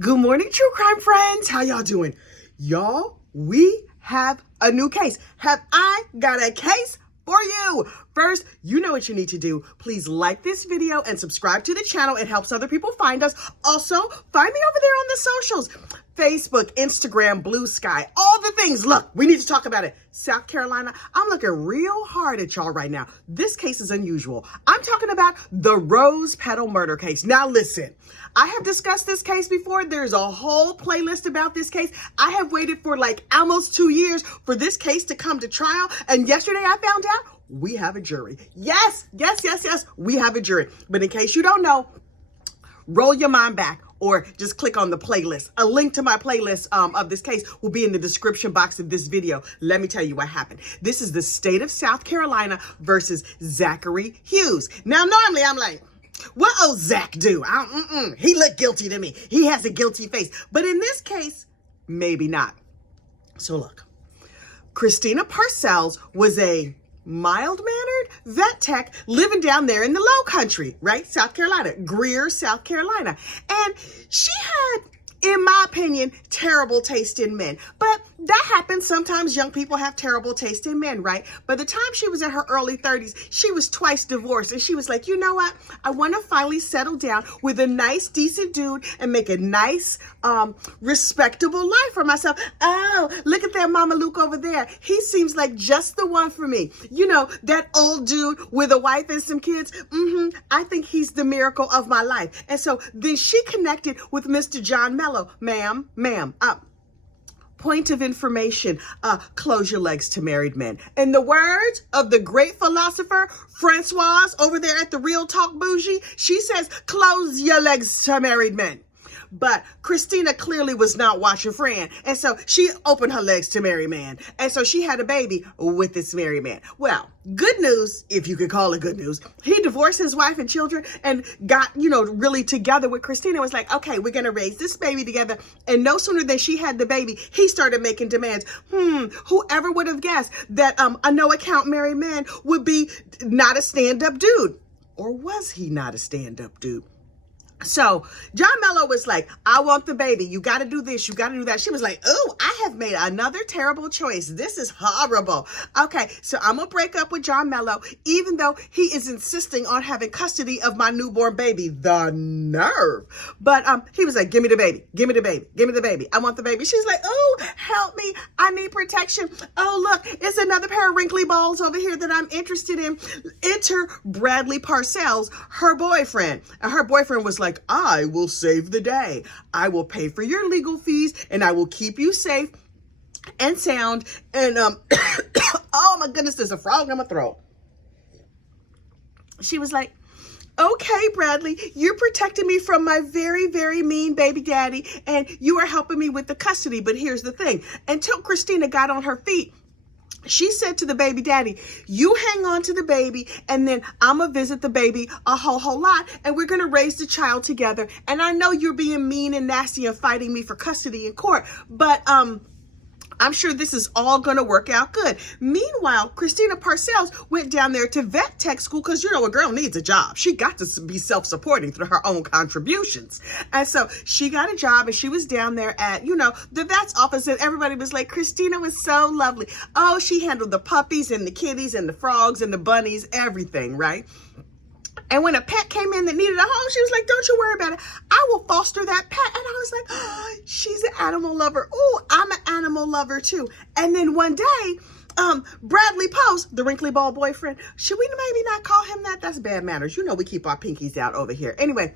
Good morning, true crime friends. How y'all doing? Y'all, we have a new case. Have I got a case for you? First, you know what you need to do. Please like this video and subscribe to the channel. It helps other people find us. Also, find me over there on the socials. Facebook, Instagram, Blue Sky, all the things. Look, we need to talk about it. South Carolina, I'm looking real hard at y'all right now. This case is unusual. I'm talking about the Rose Petal murder case. Now listen, I have discussed this case before. There's a whole playlist about this case. I have waited for like almost 2 years for this case to come to trial. And yesterday I found out we have a jury. Yes, we have a jury. But in case you don't know, roll your mind back or just click on the playlist. A link to my playlist of this case will be in the description box of this video. Let me tell you what happened. This is the state of South Carolina versus Zachary Hughes. Now, normally I'm like, what old Zach do? He looked guilty to me. He has a guilty face. But in this case, maybe not. So look, Christina Parcel was a mild-mannered vet tech living down there in the low country, right? South Carolina, Greer, South Carolina. And she had, in my opinion, terrible taste in men. But that happens. Sometimes young people have terrible taste in men, right? By the time she was in her early 30s, she was twice divorced. And she was like, you know what? I want to finally settle down with a nice, decent dude and make a nice, respectable life for myself. Oh, look at that Mama Luke over there. He seems like just the one for me. You know, that old dude with a wife and some kids. I think he's the miracle of my life. And so then she connected with Mr. John Melo. Ma'am, point of information, close your legs to married men. In the words of the great philosopher, Francoise, over there at the Real Talk Bougie, she says, close your legs to married men. But Christina clearly was not watching Fran. And so she opened her legs to married man. And so she had a baby with this married man. Well, good news, if you could call it good news. He divorced his wife and children and got, really together with Christina. Was like, okay, we're going to raise this baby together. And no sooner than she had the baby, he started making demands. Whoever would have guessed that a no account married man would be not a stand-up dude? Or was he not a stand-up dude? So John Melo was like, I want the baby. You got to do this. You got to do that. She was like, oh, I have made another terrible choice. This is horrible. Okay, so I'm going to break up with John Melo, even though he is insisting on having custody of my newborn baby. The nerve. But he was like, give me the baby. Give me the baby. Give me the baby. I want the baby. She's like, oh, help me. I need protection. Oh, look, it's another pair of wrinkly balls over here that I'm interested in. Enter Bradley Parcells, her boyfriend. And her boyfriend was like, I will save the day. I will pay for your legal fees and I will keep you safe and sound. And, oh my goodness, there's a frog in my throat. She was like, okay, Bradley, you're protecting me from my very, very mean baby daddy and you are helping me with the custody. But here's the thing. Until Christina got on her feet, she said to the baby daddy, you hang on to the baby and then I'm going to visit the baby a whole lot and we're going to raise the child together. And I know you're being mean and nasty and fighting me for custody in court, but I'm sure this is all going to work out good. Meanwhile, Christina Parcel went down there to vet tech school because, a girl needs a job. She got to be self-supporting through her own contributions. And so she got a job and she was down there at, the vet's office and everybody was like, Christina was so lovely. Oh, she handled the puppies and the kitties and the frogs and the bunnies, everything, right? And when a pet came in that needed a home, she was like, don't you worry about it. I will foster that pet. And I was like, oh, she's an animal lover. Oh, I'm an animal lover too. And then one day, Bradley Post, the wrinkly bald boyfriend, should we maybe not call him that? That's bad manners. We keep our pinkies out over here. Anyway,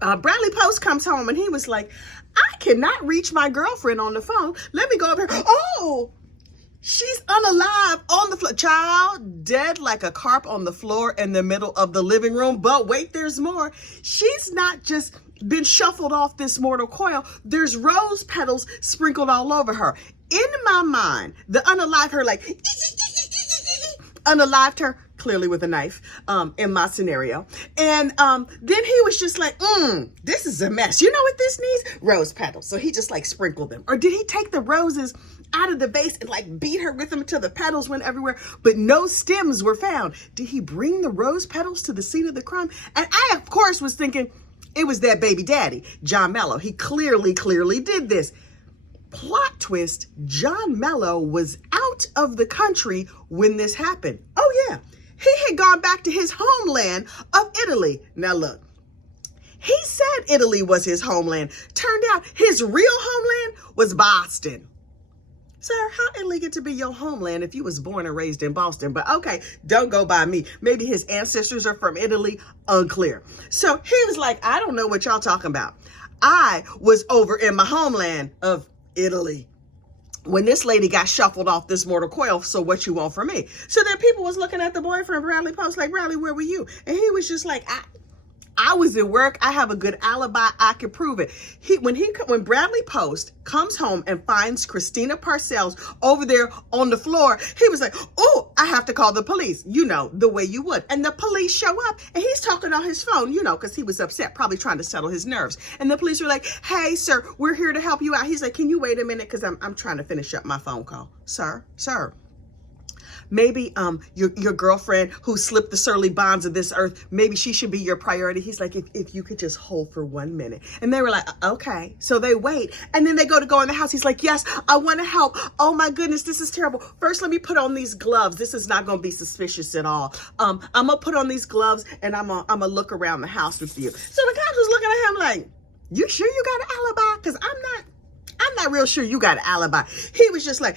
Bradley Post comes home and he was like, I cannot reach my girlfriend on the phone. Let me go over here. Oh, she's unalive on the floor. Child, dead like a carp on the floor in the middle of the living room. But wait, there's more. She's not just been shuffled off this mortal coil. There's rose petals sprinkled all over her. In my mind, the unalive her like, unalived her, clearly with a knife, in my scenario. And then he was just like, this is a mess. You know what this needs? Rose petals. So he just like sprinkled them. Or did he take the roses out of the vase and like beat her with them until the petals went everywhere, but no stems were found? Did he bring the rose petals to the scene of the crime? And I, of course, was thinking, It was their baby daddy, John Melo. He clearly did this. Plot twist, John Melo was out of the country when this happened. Oh yeah, he had gone back to his homeland of Italy. Now look, he said Italy was his homeland. Turned out his real homeland was Boston. Sir, how Italy get to be your homeland if you was born and raised in Boston? But okay, don't go by me. Maybe his ancestors are from Italy, unclear. So he was like, I don't know what y'all talking about. I was over in my homeland of Italy when this lady got shuffled off this mortal coil. So what you want from me? So then people was looking at the boyfriend, Bradley Post, like, Bradley, where were you? And he was just like, I was at work. I have a good alibi. I can prove it. When Bradley Post comes home and finds Christina Parcel over there on the floor, he was like, oh, I have to call the police. You know, the way you would. And the police show up and he's talking on his phone, you know, because he was upset, probably trying to settle his nerves. And the police were like, hey, sir, we're here to help you out. He's like, can you wait a minute? Because I'm trying to finish up my phone call. Sir. Maybe your girlfriend who slipped the surly bonds of this earth, maybe she should be your priority. He's like, if you could just hold for 1 minute. And they were like, okay. So they wait. And then they go in the house. He's like, yes, I want to help. Oh my goodness, this is terrible. First, let me put on these gloves. This is not going to be suspicious at all. I'm going to put on these gloves and I'm going to look around the house with you. So the cops was looking at him like, you sure you got an alibi? Because I'm not real sure you got an alibi. He was just like,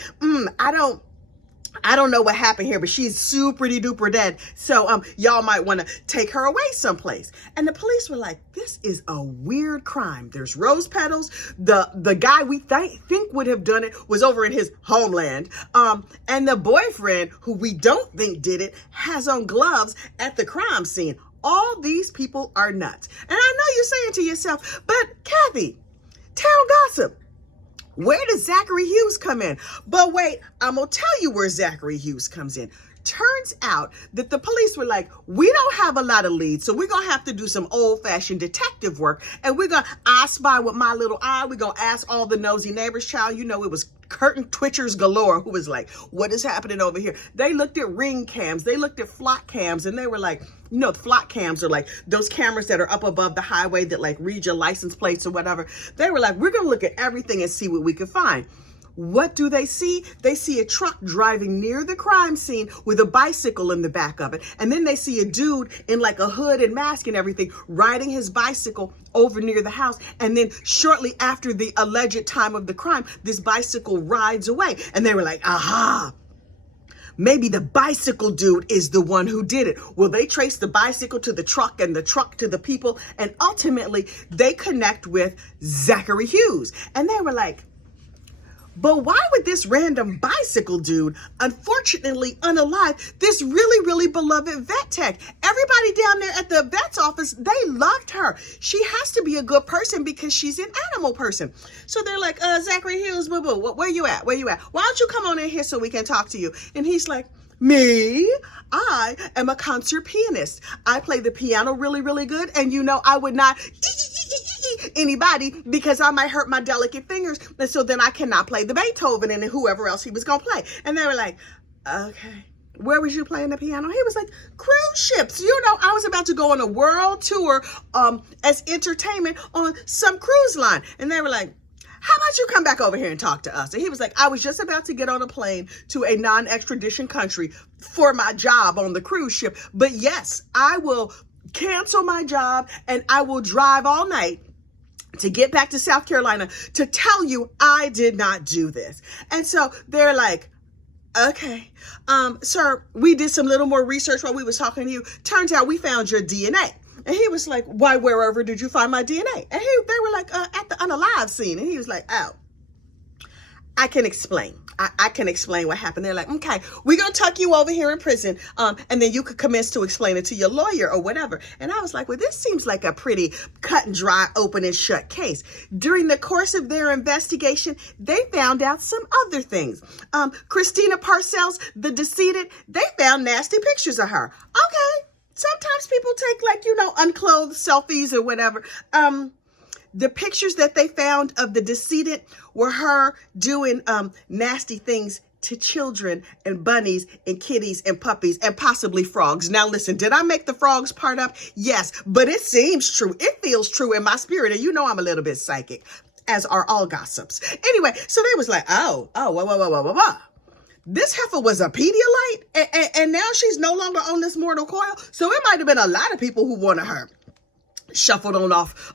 I don't know what happened here, but she's super duper dead. So y'all might want to take her away someplace. And the police were like, this is a weird crime. There's rose petals. The guy we think would have done it was over in his homeland. And the boyfriend, who we don't think did it, has on gloves at the crime scene. All these people are nuts. And I know you're saying to yourself, but Kathy, town gossip, where does Zachary Hughes come in? But wait, I'm going to tell you where Zachary Hughes comes in. Turns out that the police were like, we don't have a lot of leads, so we're going to have to do some old-fashioned detective work. And we're going to, I spy with my little eye. We're going to ask all the nosy neighbors, child. You know, it was curtain twitchers galore who was like, what is happening over here? They looked at ring cams. They looked at flock cams, and they were like, you know, flock cams are like those cameras that are up above the highway that like read your license plates or whatever. They were like, we're going to look at everything and see what we can find. What do they see? They see a truck driving near the crime scene with a bicycle in the back of it. And then they see a dude in like a hood and mask and everything riding his bicycle over near the house. And then shortly after the alleged time of the crime, this bicycle rides away. And they were like, aha, maybe the bicycle dude is the one who did it. Well, they trace the bicycle to the truck and the truck to the people. And ultimately, they connect with Zachary Hughes. And they were like, but why would this random bicycle dude, unfortunately unalive, this really beloved vet tech? Everybody down there at the vet's office, they loved her. She has to be a good person because she's an animal person. So they're like, Zachary Hughes, boo-boo, where you at? Where you at? Why don't you come on in here so we can talk to you? And he's like, me? I am a concert pianist. I play the piano really good. And you know, I would not anybody because I might hurt my delicate fingers. And so then I cannot play the Beethoven and whoever else he was going to play. And they were like, okay, where was you playing the piano? He was like, cruise ships. You know, I was about to go on a world tour as entertainment on some cruise line. And they were like, how about you come back over here and talk to us? And he was like, I was just about to get on a plane to a non-extradition country for my job on the cruise ship. But yes, I will cancel my job and I will drive all night to get back to South Carolina to tell you I did not do this. And so they're like, okay, sir, we did some little more research while we was talking to you. Turns out we found your DNA. And he was like, why, wherever did you find my DNA? And they were like, at the unalive scene. And he was like, oh, I can explain. I can explain what happened. They're like, okay, we're going to tuck you over here in prison. And then you could commence to explain it to your lawyer or whatever. And I was like, well, this seems like a pretty cut and dry, open and shut case. During the course of their investigation, they found out some other things. Christina Parcel, the decedent, they found nasty pictures of her. Okay. Sometimes people take like, you know, unclothed selfies or whatever. The pictures that they found of the decedent were her doing nasty things to children and bunnies and kitties and puppies and possibly frogs. Now listen, did I make the frogs part up? Yes, but it seems true. It feels true in my spirit. And you know I'm a little bit psychic, as are all gossips. Anyway, so they was like, whoa. This heifer was a Pedialyte, and now she's no longer on this mortal coil. So it might have been a lot of people who wanted her shuffled on off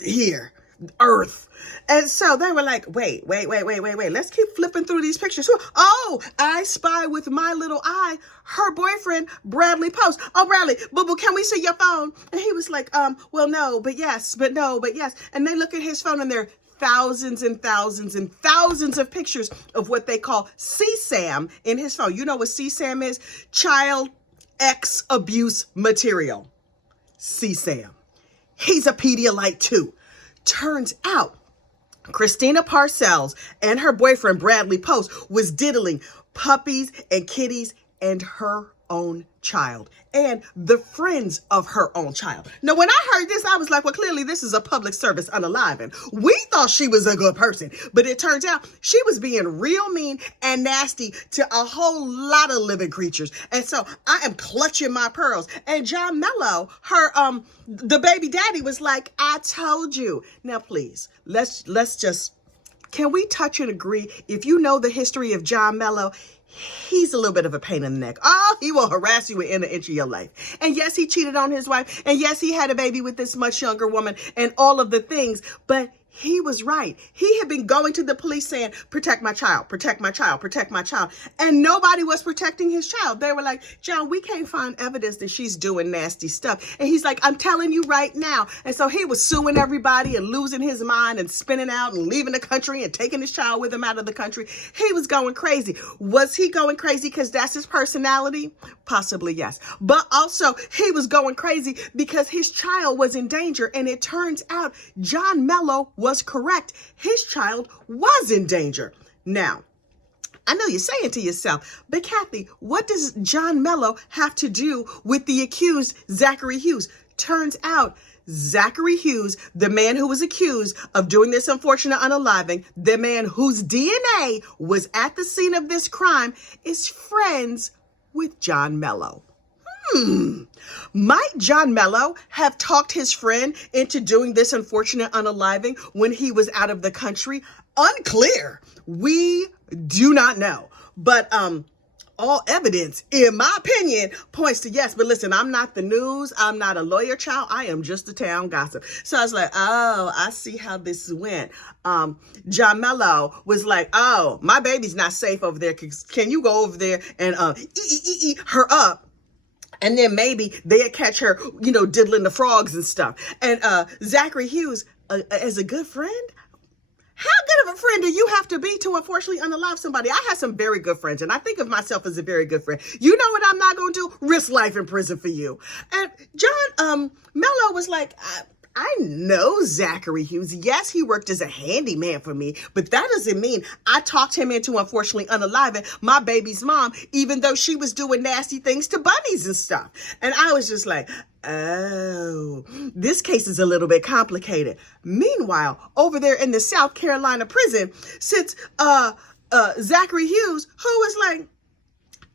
here, Earth. And so they were like, wait. Let's keep flipping through these pictures. Oh, I spy with my little eye her boyfriend, Bradley Post. Oh, Bradley, boo-boo, can we see your phone? And he was like, well, no, but yes, but no, but yes. And they look at his phone and there are thousands and thousands and thousands of pictures of what they call CSAM in his phone. You know what CSAM is? Child X abuse material. CSAM. He's a Pedialyte too. Turns out Christina Parcel and her boyfriend Bradley Post was diddling puppies and kitties and her own child and the friends of her own child. Now, when I heard this, I was like, well, clearly this is a public service unaliving. We thought she was a good person, but it turns out she was being real mean and nasty to a whole lot of living creatures. And so I am clutching my pearls. And John Melo, her, the baby daddy was like, I told you. Now, please, let's just, can we touch and agree? If you know the history of John Melo, he's a little bit of a pain in the neck. Oh, he will harass you within an inch of your life. And yes, he cheated on his wife. And yes, he had a baby with this much younger woman and all of the things. But he was right. He had been going to the police saying, protect my child, protect my child, protect my child. And nobody was protecting his child. They were like, John, we can't find evidence that she's doing nasty stuff. And he's like, I'm telling you right now. And so he was suing everybody and losing his mind and spinning out and leaving the country and taking his child with him out of the country. He was going crazy. Was he going crazy because that's his personality? Possibly, yes. But also he was going crazy because his child was in danger. And it turns out John Melo was correct. His child was in danger. Now, I know you're saying to yourself, but Kathy, what does John Melo have to do with the accused Zachary Hughes? Turns out Zachary Hughes, the man who was accused of doing this unfortunate unaliving, the man whose DNA was at the scene of this crime, is friends with John Melo. Might John Melo have talked his friend into doing this unfortunate unaliving when he was out of the country? Unclear. We do not know. But all evidence, in my opinion, points to yes. But listen, I'm not the news. I'm not a lawyer, child. I am just a town gossip. So I was like, oh, I see how this went. John Melo was like, oh, my baby's not safe over there. Can you go over there and her up? And then maybe they'd catch her, diddling the frogs and stuff. And Zachary Hughes, as a good friend, how good of a friend do you have to be to unfortunately unalive somebody? I had some very good friends, and I think of myself as a very good friend. You know what I'm not going to do? Risk life in prison for you. And John Melo was like, I know Zachary Hughes. Yes, he worked as a handyman for me, but that doesn't mean I talked him into unfortunately unaliving my baby's mom, even though she was doing nasty things to bunnies and stuff. And I was just like, oh, this case is a little bit complicated. Meanwhile, over there in the South Carolina prison sits Zachary Hughes, who was like,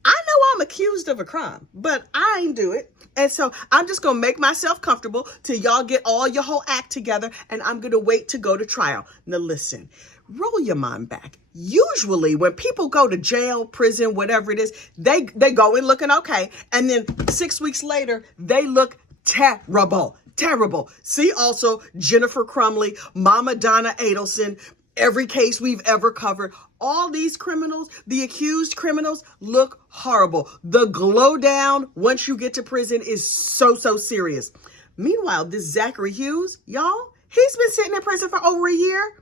I know I'm accused of a crime, but I ain't do it. And so I'm just going to make myself comfortable till y'all get all your whole act together, and I'm going to wait to go to trial. Now listen, roll your mind back. Usually when people go to jail, prison, whatever it is, they go in looking okay. And then 6 weeks later, they look terrible. See also Jennifer Crumley, Mama Donna Adelson, every case we've ever covered. All these criminals, the accused criminals, look horrible. The glow down once you get to prison is so serious. Meanwhile, this Zachary Hughes, y'all, he's been sitting in prison for over a year.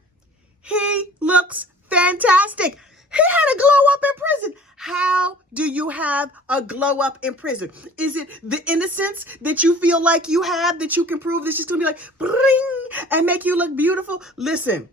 He looks fantastic. He had a glow up in prison. How do you have a glow up in prison? Is it the innocence that you feel like you have that you can prove that's just going to be like, bring, and make you look beautiful? Listen.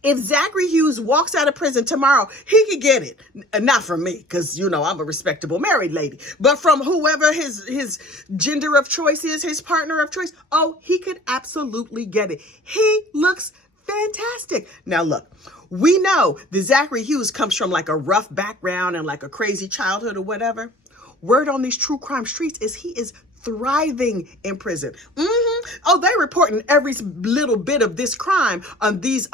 If Zachary Hughes walks out of prison tomorrow, he could get it. Not from me, because, I'm a respectable married lady. But from whoever his gender of choice is, his partner of choice, oh, he could absolutely get it. He looks fantastic. Now, look, We know that Zachary Hughes comes from like a rough background and like a crazy childhood or whatever. Word on these true crime streets is he is thriving in prison. Oh, they're reporting every little bit of this crime on these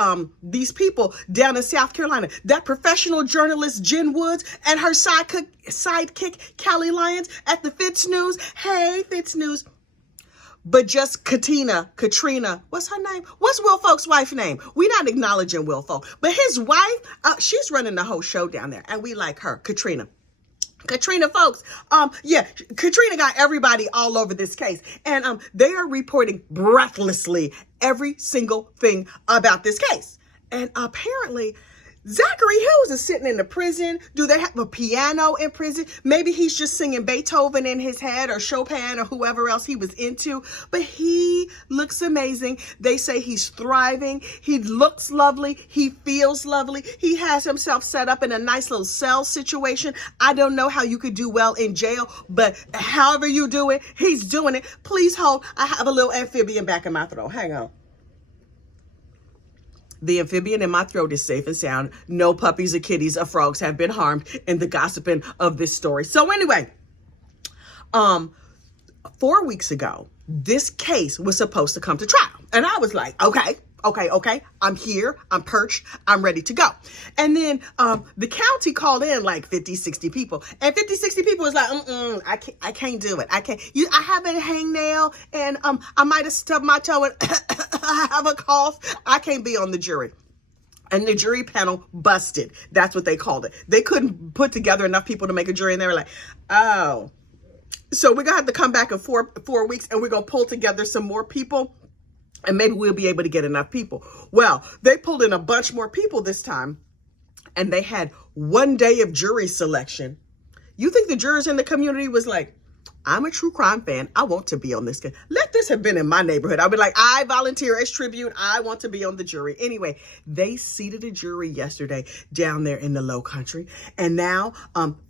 people down in South Carolina. That professional journalist Jen Woods and her sidekick Callie Lyons at the Fitz News. Hey, Fitz News. But just Katrina, what's her name? What's Will Folk's wife's name? We're not acknowledging Will Folk, but his wife, she's running the whole show down there, and we like her, Katrina, folks. Katrina got everybody all over this case, and they are reporting breathlessly every single thing about this case. And apparently, Zachary Hughes is sitting in the prison. Do they have a piano in prison? Maybe he's just singing Beethoven in his head or Chopin or whoever else he was into. But he looks amazing. They say he's thriving. He looks lovely. He feels lovely. He has himself set up in a nice little cell situation. I don't know how you could do well in jail, but however you do it, he's doing it. Please hold. I have a little amphibian back in my throat. Hang on. The amphibian in my throat is safe and sound. No puppies or kitties or frogs have been harmed in the gossiping of this story. So anyway, 4 weeks ago, this case was supposed to come to trial. And I was like, okay. I'm here. I'm perched. I'm ready to go. And then the county called in like 50, 60 people. And 50, 60 people was like, I can't do it. I can't. I have a hangnail and I might have stubbed my toe and I have a cough. I can't be on the jury. And the jury panel busted. That's what they called it. They couldn't put together enough people to make a jury. And they were like, oh. So we're going to have to come back in four weeks and we're going to pull together some more people. And maybe we'll be able to get enough people. Well, they pulled in a bunch more people this time. And they had 1 day of jury selection. You think the jurors in the community was like, I'm a true crime fan. I want to be on this case. Let this have been in my neighborhood. I'd be like, I volunteer as tribute. I want to be on the jury. Anyway, they seated a jury yesterday down there in the Low Country. And now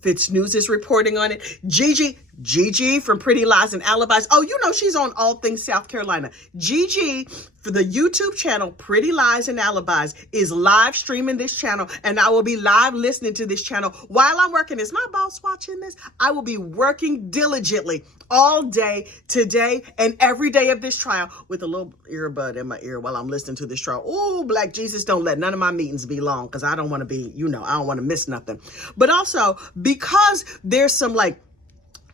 Fitz News is reporting on it. Gigi from Pretty Lies and Alibis. Oh, you know she's on all things South Carolina. Gigi for the YouTube channel Pretty Lies and Alibis is live streaming this channel, and I will be live listening to this channel while I'm working. Is my boss watching this? I will be working diligently all day today and every day of this trial with a little earbud in my ear while I'm listening to this trial. Oh, Black Jesus, don't let none of my meetings be long because I don't want to be, I don't want to miss nothing. But also because there's some like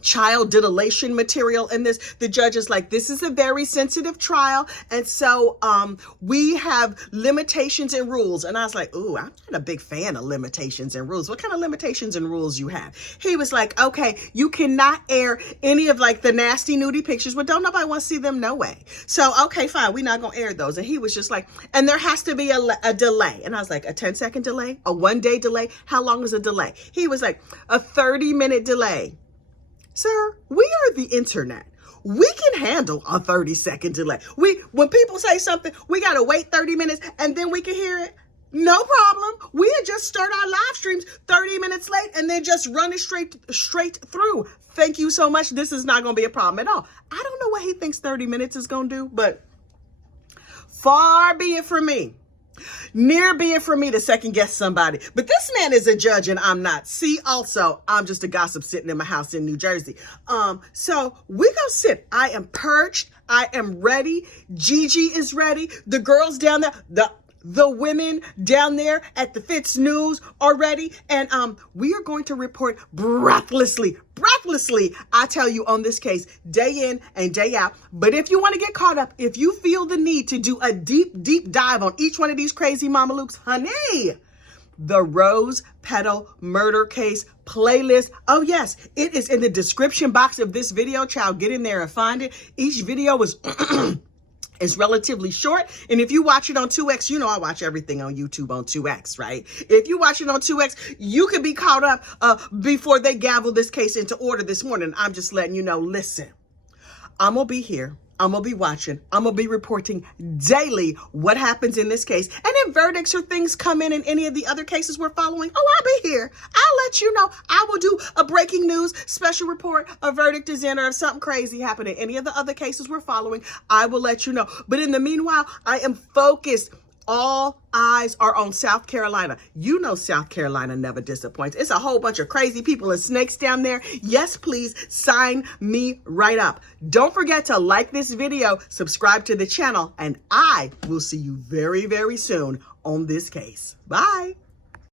child titillation material in this, the judge is like, this is a very sensitive trial, and so we have limitations and rules. And I was like, ooh, I'm not a big fan of limitations and rules. What kind of limitations and rules you have? He was like, okay, you cannot air any of like the nasty nudie pictures, but don't nobody want to see them, no way. So okay, fine, we're not gonna air those. And he was just like, and there has to be a delay. And I was like, a 10-second delay, a 1 day delay. How long is a delay? He was like, a 30-minute delay. Sir, we are the internet. We can handle a 30-second delay. When people say something, we got to wait 30 minutes and then we can hear it. No problem. We just start our live streams 30 minutes late and then just run it straight through. Thank you so much. This is not going to be a problem at all. I don't know what he thinks 30 minutes is going to do, but far be it from me. Near be it for me to second guess somebody. But this man is a judge and I'm not. See, also, I'm just a gossip sitting in my house in New Jersey. So we gonna sit. I am perched. I am ready. Gigi is ready. The girls down there, the women down there at the Fitz News are ready. And we are going to report breathlessly, I tell you, on this case, day in and day out. But if you want to get caught up, if you feel the need to do a deep dive on each one of these crazy mamalukes, honey, the Rose Petal Murder Case playlist. Oh yes, it is in the description box of this video, child. Get in there and find it. Each video is it's relatively short. And if you watch it on 2X, I watch everything on YouTube on 2X, right? If you watch it on 2X, you can be caught up before they gavel this case into order this morning. I'm just letting you know, listen, I'm going to be here. I'm going to be watching. I'm going to be reporting daily what happens in this case. And if verdicts or things come in any of the other cases we're following, I'll be here. I'll let you know. I will do a breaking news special report. A verdict is in, or if something crazy happened in any of the other cases we're following, I will let you know. But in the meanwhile, I am focused All eyes are on South Carolina. You know South Carolina never disappoints. It's a whole bunch of crazy people and snakes down there. Yes, please sign me right up. Don't forget to like this video, subscribe to the channel, and I will see you very, very soon on this case. Bye.